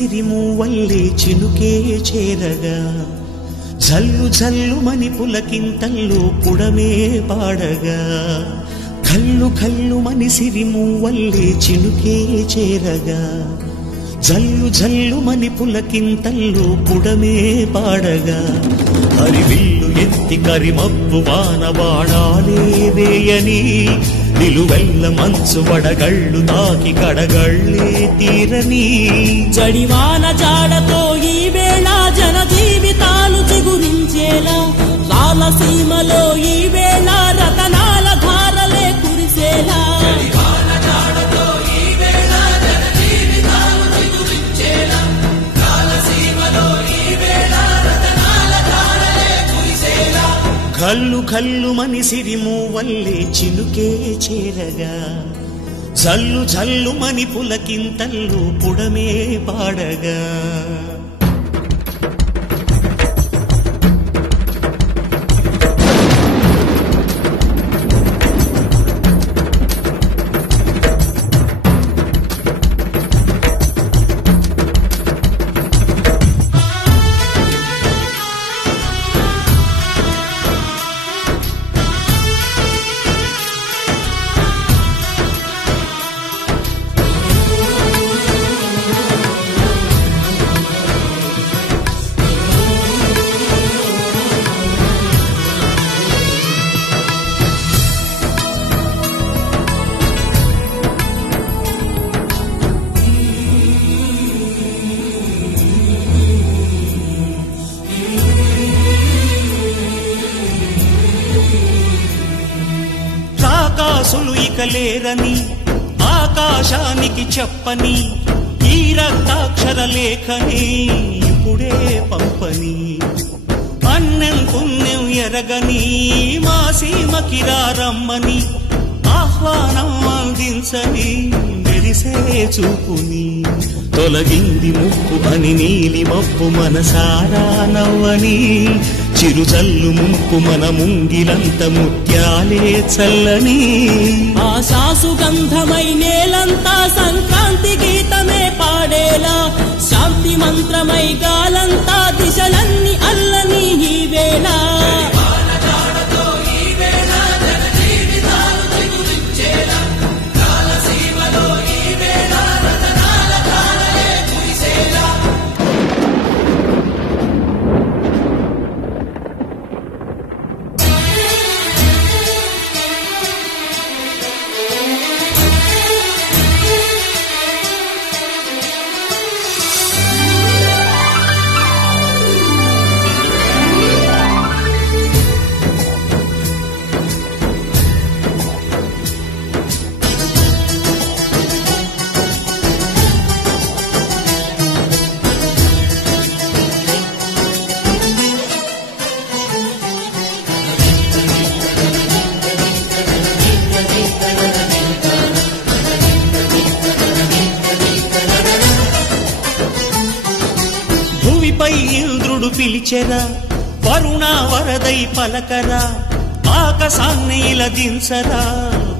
సిరిమూవల్లే చినుకే చేరగా జల్లు జల్లుమని పులకింతల్లో పుడమే పాడగా కల్లు కల్లుమని సిరిమూవల్లే చినుకే చేరగా జల్లు జల్లుమని పులకింతల్లో పుడమే పాడగా హరివిల్లు ఎత్తి కరిమబ్బు వానవాడాలే వేయని నిలువెల్ల మంచు వడగళ్ళు తాకి కడగళ్ళే తీరని జడివాన జాడతో ఈ వేళ జన జీవితాలు చిగురించేలా రాలసీమలో ఈ వేళ రతనాల ధారలే కురిసేలా కల్లు కల్లుమని సిరిమూవల్లే చినుకే చేరగా జల్లు జల్లుమని పులకింతల్లో పుడమే పాడగా రాకాసులు ఇక లేరని ఆకాశానికి చెప్పని ఈ రక్తాక్షర లేఖని ఇప్పుడే పంపని అన్నం పుణ్యం ఎరగని మా సీమకి రమ్మని ఆహ్వానం అందించని మెరిసే చూపుని తొలగింది ముక్కు అని నీలి మప్పు మనసారా నవ్వని చిరుజల్లు ముంపు మన ముంగిలంత ముత్యాలే చల్లని ఆశాసు గంధమై నేలంతా సంక్రాంతి గీతమే పాడేలా శాంతి మంత్రమై గాలంతా దిశలన్నీ అల్లని ఈ వేళ భూమిపై ఇంద్రుడు పిలిచెరా వరుణ వరదై పలకరా ఆకాశాన్ని ఇలా దించరా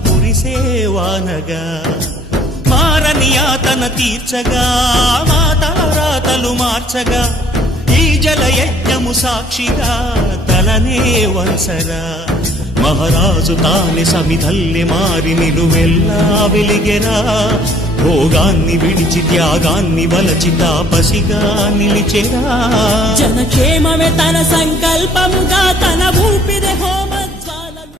కురిసే వానగా మారని యాతన తీర్చగా మా తలరాతలు మార్చగా ఈ జల యజ్ఞము సాక్షిగా తలనే వంసరా మహారాజు తానే సమిధల్లి మారి నిలువెల్లా వెలిగెరా భోగాన్ని విడిచి త్యాగాన్ని వలచి తాపసిగా నిలిచెరా జనక్షేమమే తన సంకల్పముగా తన ఊపిరి హోమ